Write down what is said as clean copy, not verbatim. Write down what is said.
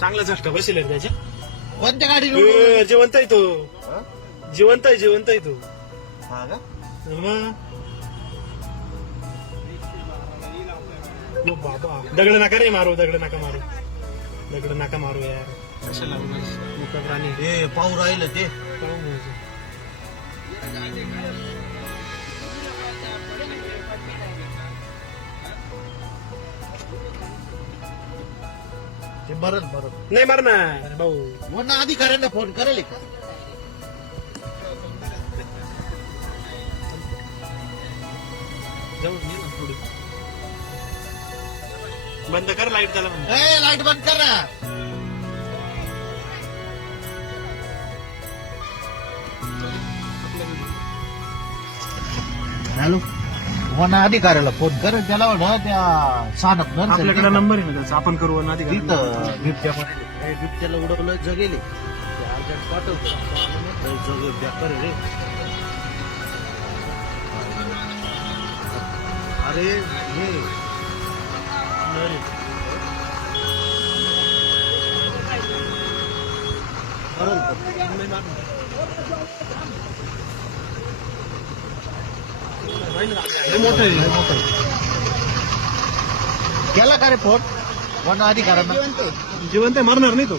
चांगला झटका बसेल रे त्याच्या. कोणत्या गाडी जिवंत आहे तो. जिवंत आहे तो. हा का? मग. ओ बाबा दगड नका रे मारू. दगड नका मारू यार. कशाला मुका प्राणी. हे पाहू राहिलं ते. ते मरण नाही मारणार भाऊ. वन अधिकाऱ्यांना फोन करेल का? जाऊ ये ना थोडी. बंद कर लाईट त्याला. लाईट बंद कर ना. हॅलो, वन अधिकाऱ्याला फोन कर. त्याला म्हणा त्या सानप आपल्याकडे नंबर आहे ना त्याचा. आपण करू ना आधी. बिबट्यामध्ये बिबट्याला उडवलं जगेले. अर्जंट पाठवतो. जग बेकार रे. अरे हे केला का रे फोन वन अधिकाऱ्यांना? जिवंत मारणार नाही तो.